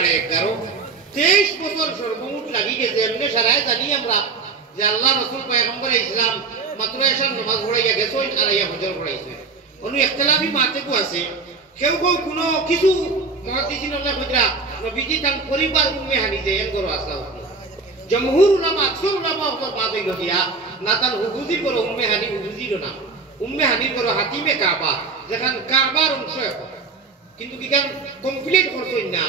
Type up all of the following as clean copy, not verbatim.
23 বছর সর্বমোট লাগি গেছে এমনি সারাই জানি আমরা যে আল্লাহ রাসূল পয়গম্বর ইসলাম মাত্র এসব নামাজ পড়াইয়া গেছে আর ইয়া ফজর পড়াইছে অনু ইখতিলাফি মাতেকু আছে কেউ কেউ কোনো কিছু মুহাদ্দিসিন আল্লাহ কইরা নবীজি তার পরিবার উম্মে হানিজে এন করো আসলা জমহুর উলামা আকসার উলামা ওর বাদ হইল গিয়া না তার হুজুজি করো উম্মে হানি হুজুজিরও না উম্মে হানির করো হাতিমে কাবা যেখান কাবার অংশ কিন্তু কি কারণ কমপ্লিট করছই না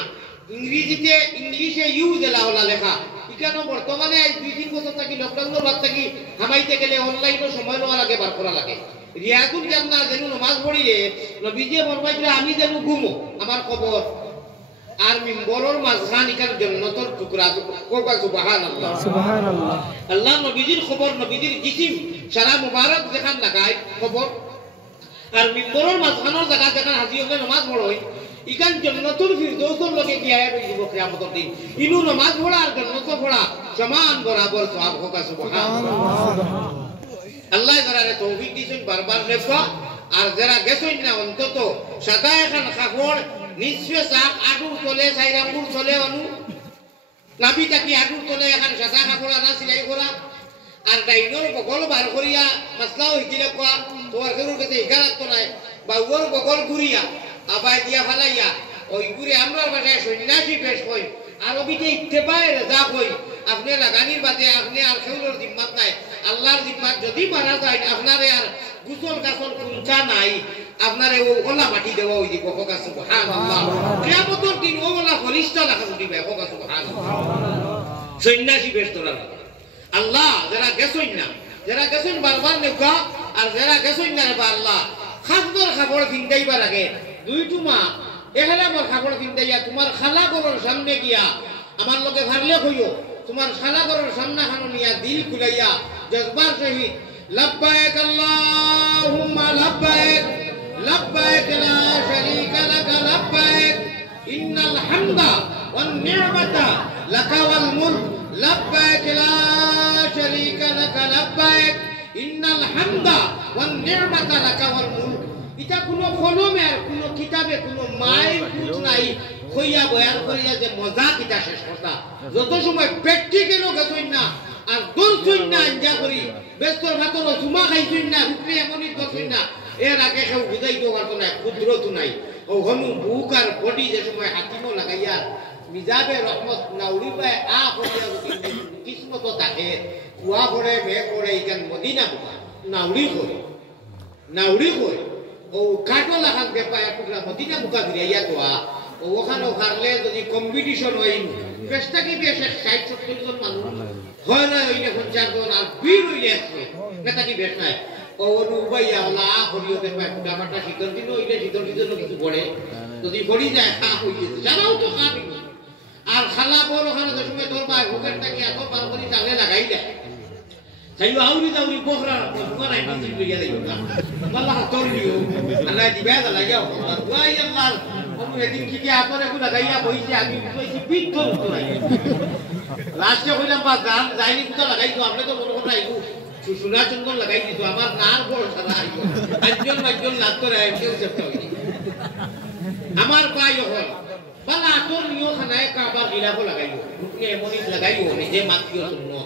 ইংরেজিতে ইংলিশে ইউজ এলাওলা লেখা ইকানো বর্তমানে 2-3 বছর থাকি লকডাউনের বাদ থাকি হামাইতে গেলে অনলাইনে সময় নেওয়া লাগে বার করা লাগে রিয়াজুল জান্নাহ যেন নামাজ পড়িয়ে নবীজি ফরমাইছে আমি যেন ঘুমো আমার খবর আর মিম্বরের মাঝখান ইকান জান্নাতের টুকরা কোবা সুবহানাল্লাহ সুবহানাল্লাহ আল্লাহ নবীজির খবর নবীজির জিসিম সারা মুবারক যেখান লাগায় খবর আর মিম্বরের মাঝখানের জায়গা যেখান হাজি হয়ে নামাজ পড়ই ইকান জান্নাতুল ফিরদৌসের লগে গিয়া হইব কিয়ামতের দিন ইনু নামাজ পড়া আর জান্নাত পড়া সমান বরাবর সওয়াব হোক সুবহানাল্লাহ আল্লাহ যারা তৌফিক দিয়েছেন বারবার লেখা আর যারা গেছেন না অন্তত সাদা এখন কাপড় নিশ্চয় সাক আডুর চলে সাইরামপুর চলে অনু নাবি তাকি আডুর চলে এখন সাদা কাপড় আনা সিলাই করা আর ডাইনোর বগল বার করিয়া মাসলাও হিকিলে কোয়া তোর গরুর কাছে ইগারাত তো নাই বা ওর বগল ঘুরিয়া আবাই দিয়া ফালাইয়া ওই ঘুরে আমরার বাসায় সন্ন্যাসী পেশ কই আর ওবিতে ইত্তেবায় রাজা কই আপনি লাগানির বাদে আপনি আর খেউলোর জিম্মাত নাই আল্লাহর জিম্মাত যদি মারা যায় আপনারে আর গুসল গাছল কুঞ্চা নাই আপনারে ও ওলা মাটি দেওয়া হই দিব হোক সুবহানাল্লাহ কিয়ামতের দিন ও ওলা ফরিস্তা লেখা দিবে হোক সুবহানাল্লাহ সন্ন্যাসী পেশ তোরা আল্লাহ যারা গেছই না যারা গেছেন বারবার নেকা আর যারা গেছই না বা আল্লাহ খাদ্যর খাবার কিনতেইবার আগে 2 মাস এখানে আমার খাবার কিনতেইয়া তোমার খালা গরর সামনে গিয়া আমার লগে ভারলে কইও তোমার খালা গরর সামনে খানো নিয়া দিল খুলাইয়া জজবার সহিত লব্বাইক আল্লাহুম্মা লব্বাইক লব্বাইক লা শারীকা লাক লব্বাইক ইন্নাল হামদা ওয়ান নি'মাতা লাকা ওয়াল মুলক লব্বাইক লা শারীকা লাক লব্বাইক ইন্নাল হামদা ওয়ান নি'মাতা লাকা ওয়াল মুলক এটা কোনো কলমে আর কোনো কিতাবে কোনো মাইল কুচ নাই কইয়া বয়ান করিয়া যে মজা কিটা শেষ কথা যত সময় প্র্যাকটিক্যালও গেছই না আর দরছই না আঞ্জা করি ব্যস্তর ভাতর জুমা খাইছই না রুটি এমনই করছই না এর আগে কেউ বুঝাইতে পারতো না ক্ষুদ্রতো নাই ও হনু বুক আর বডি যে সময় হাতিমও লাগাইয়া মিজাবে রহমত নাউরি পায় আ করিয়া কিসমত থাকে কুয়া পড়ে মে পড়ে ইকান মদিনা বুকা নাউরি করে ও কাটো লাগান বেপায় টুকরা মদিনা বুকা গিয়া তোয়া ও ওখানে হারলে যদি কম্পিটিশন হয় বেশটা কি বেশ 60-70 জন মানুষ হয় না ওই 50 জন আর বীর হইলে আসছে নেতা কি বেশ নাই ও রুবাইয়া ওলা হরিও বেপায় ডামাটা শীতল দিন ওইলে শীতল দিন কিছু পড়ে যদি পড়ি যায় খা হইছে জানাও তো খা আর খালা বড় ওখানে যে সময় তোর ভাই ভোগেরটা কি এত পার করি চালে লাগাই দেয় সাইও আউরি দাউরি বখরা তোমার আই পাশে লইয়া যাইও না আল্লাহ তোর দিও আল্লাহ দিবা লাগাও ওয়াই আল্লাহ ওমু এদিন কি আপরে কো লাগাইয়া বইছে আমি কইছি বিদ্ধ উত্তরাই লাস্টে কইলাম বা গান যাইনি কুতা লাগাইছো আপনি তো মনে করে আইবো সুনা চন্দন লাগাই দিছো আমার নার বড় সারা আইবো আজজন লাগ করে কেউ চেষ্টা হইনি আমার পাই হল বালা তোর নিও খানায় কাবার গিলাফো লাগাইও রুকনে এমনি লাগাইও নিজে মাতিও শুনো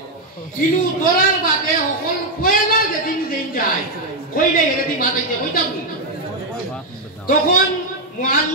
কিনু তোরার বাদে সকল কয়লা যেদিন দিন যায় কইলে এদিন মাতাইছে কইতাম তখন মুআল্লিম